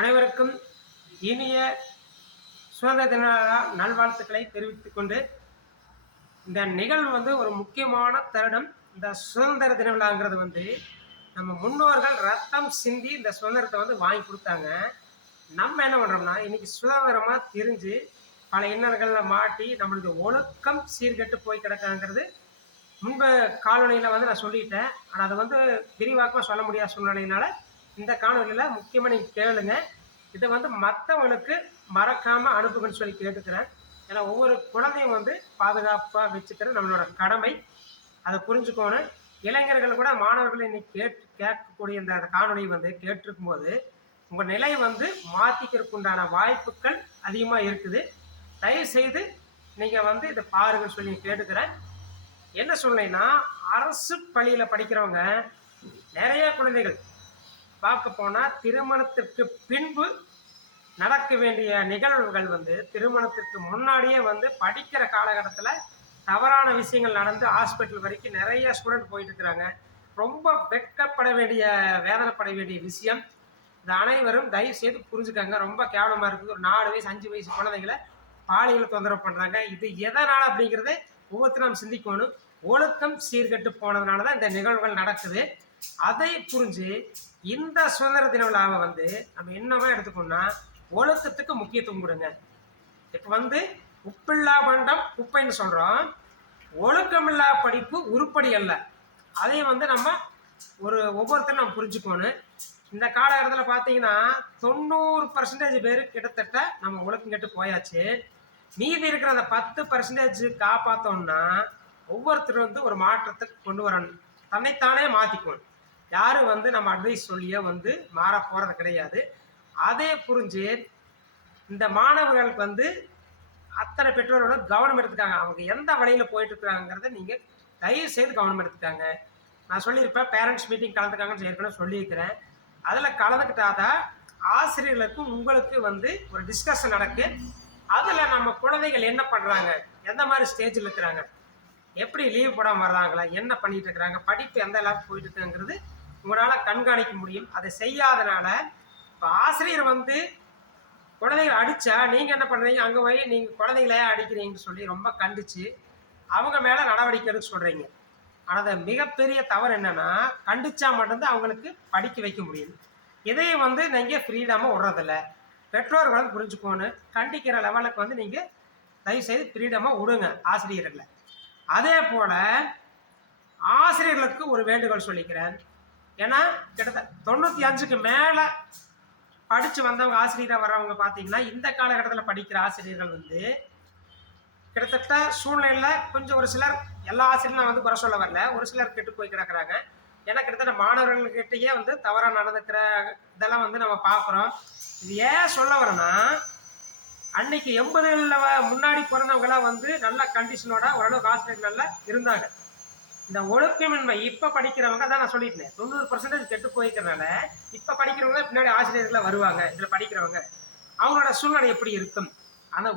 அனைவருக்கும் இனிய சுதந்திர தின நல்வாழ்த்துக்களை தெரிவித்துக் கொண்டு, இந்த நிகழ்வு ஒரு முக்கியமான தருணம். இந்த சுதந்திர தின விழாங்கிறது நம்ம முன்னோர்கள் ரத்தம் சிந்தி இந்த சுதந்திரத்தை வாங்கி கொடுத்தாங்க. நம்ம என்ன பண்ணுறோம்னா, இன்னைக்கு சுதந்திரமாக தெரிஞ்சு பல இன்னல்களில் மாட்டி நம்மளுடைய ஒழுக்கம் சீர்கெட்டு போய் கிடக்காங்கிறது முன்பு காணொலியில் நான் சொல்லிட்டேன். ஆனால் அதை விரிவாக்கமாக சொல்ல முடியாத சூழ்நிலையினால இந்த காணொலியில் முக்கியமாக நீங்கள் கேளுங்க. இதை மற்றவங்களுக்கு மறக்காமல் அனுப்புங்கன்னு சொல்லி கேட்டுக்கிறேன். ஏன்னா ஒவ்வொரு குழந்தையும் பாதுகாப்பாக வச்சுக்கிறது நம்மளோட கடமை. அதை புரிஞ்சுக்கணும். இளைஞர்கள் கூட மாணவர்கள் இன்னைக்கு கேட்கக்கூடிய இந்த காணொலி கேட்டிருக்கும் போது உங்கள் நிலை மாற்றிக்கிறதுக்கு உண்டான வாய்ப்புகள் அதிகமாக இருக்குது. தயவு செய்து நீங்கள் இதை பாருங்கன்னு சொல்லி கேட்டுக்கிறேன். என்ன சொல்லேன்னா, அரசு பள்ளியில் படிக்கிறவங்க நிறைய குழந்தைகள் பார்க்க போனால் திருமணத்திற்கு பின்பு நடக்க வேண்டிய நிகழ்வுகள் திருமணத்திற்கு முன்னாடியே படிக்கிற காலகட்டத்தில் தவறான விஷயங்கள் நடந்து ஹாஸ்பிட்டல் வரைக்கும் நிறைய ஸ்டூடெண்ட் போயிட்டு இருக்கிறாங்க. ரொம்ப வெட்கப்பட வேண்டிய வேதனைப்பட வேண்டிய விஷயம். இந்த அனைவரும் தயவு செய்து புரிஞ்சுக்காங்க. ரொம்ப கேவலமாக இருக்குது. ஒரு 4 வயசு 5 வயசு குழந்தைங்களை பாலியல் தொந்தரவு பண்ணுறாங்க. இது எதனால் அப்படிங்கிறது ஒவ்வொருத்தரும் நாம் சிந்திக்கணும். ஒழுக்கம் சீர்கெட்டு போனதுனால தான் இந்த நிகழ்வுகள் நடக்குது. அதை புரிஞ்சு இந்த சுதந்திர தின விழாவை நம்ம என்னவா எடுத்துக்கணும்னா, ஒழுக்கத்துக்கு முக்கியத்துவம் கொடுங்க. இப்போ உப்பில்லா பண்டம் குப்பைன்னு சொல்கிறோம். ஒழுக்கமில்லா படிப்பு உருப்படி அல்ல. அதையும் நம்ம ஒவ்வொருத்தரும் நம்ம புரிஞ்சுக்கணும். இந்த காலகட்டத்தில் பார்த்தீங்கன்னா 90% பேர் கிட்டத்தட்ட நம்ம ஒழுக்கம் கெட்டு போயாச்சு. மீதி இருக்கிற அந்த 10% காப்பாற்றோம்னா ஒவ்வொருத்தரும் ஒரு மாற்றத்தை கொண்டு வரணும். தன்னைத்தானே மாற்றிக்கணும். யாரும் நம்ம அட்வைஸ் சொல்லியோ மாற போகிறது கிடையாது. அதே புரிஞ்சு இந்த மாணவர்களுக்கு அத்தனை பெற்றோரோட கவனம் எடுத்துக்காங்க. அவங்க எந்த வழியில் போயிட்டு இருக்கிறாங்கிறத நீங்கள் தயவு செய்து கவனம் எடுத்துக்காங்க. நான் சொல்லியிருப்பேன், பேரண்ட்ஸ் மீட்டிங் கலந்துக்காங்கன்னு ஏற்கனவே சொல்லியிருக்கிறேன். அதில் கலந்துக்கிட்டாதான் ஆசிரியர்களுக்கும் உங்களுக்கு ஒரு டிஸ்கஷன் நடக்கு. அதில் நம்ம குழந்தைகள் என்ன பண்ணுறாங்க, எந்த மாதிரி ஸ்டேஜில் இருக்கிறாங்க, எப்படி லீவ் போடாமல் வர்றாங்களா, என்ன பண்ணிட்டு இருக்கிறாங்க, படிப்பு எந்த அளவுக்கு போயிட்டு இருக்குங்கிறது உங்களால் கண்காணிக்க முடியும். அதை செய்யாதனால இப்போ ஆசிரியர் குழந்தைகள் அடித்தா நீங்கள் என்ன பண்ணுறீங்க, அங்கே போய் நீங்கள் குழந்தைங்களே அடிக்கிறீங்கன்னு சொல்லி ரொம்ப கண்டித்து அவங்க மேலே நடவடிக்கை எடுக்க சொல்கிறீங்க. ஆனால் அது மிகப்பெரிய தவறு என்னென்னா, கண்டிச்சா மட்டும்தான் அவங்களுக்கு படிக்க வைக்க முடியும். இதையும் நீங்கள் ஃப்ரீடமாக விடுறதில்ல. பெற்றோர்களும் புரிஞ்சுக்கோன்னு கண்டிக்கிற லெவலுக்கு நீங்கள் தயவுசெய்து ஃப்ரீடமாக விடுங்க ஆசிரியர்களை. அதே போல் ஆசிரியர்களுக்கு ஒரு வேண்டுகோள் சொல்லிக்கிறேன். ஏன்னா கிட்டத்தட்ட 95க்கு மேலே படித்து வந்தவங்க ஆசிரியராக வர்றவங்க பார்த்தீங்கன்னா, இந்த காலகட்டத்தில் படிக்கிற ஆசிரியர்கள் கிட்டத்தட்ட சூழ்நிலையில் கொஞ்சம் ஒரு சிலர், எல்லா ஆசிரியரும் நான் குறை சொல்ல வரல, ஒரு சிலர் கெட்டு போய் கிடக்கிறாங்க. ஏன்னா கிட்டத்தட்ட மாணவர்கள்கிட்டயே தவறாக நடந்துக்கிற இதெல்லாம் நம்ம பார்க்குறோம். இது ஏன் சொல்ல வரேன்னா, அன்னைக்கு 80களில் முன்னாடி பிறந்தவங்களாம் நல்ல கண்டிஷனோட ஓரளவுக்கு ஆசிரியர்கள் நல்லா இருந்தாங்க. இந்த ஒழுக்கமின்மை இப்போ படிக்கிறவங்க தான் நான் சொல்லிட்டேன், 90% கெட்டு போய்க்கிறனால இப்போ படிக்கிறவங்க பின்னாடி ஆசிரியர்களாக வருவாங்க. இதில் படிக்கிறவங்க அவங்களோட சூழ்நிலை எப்படி இருக்கும், அந்த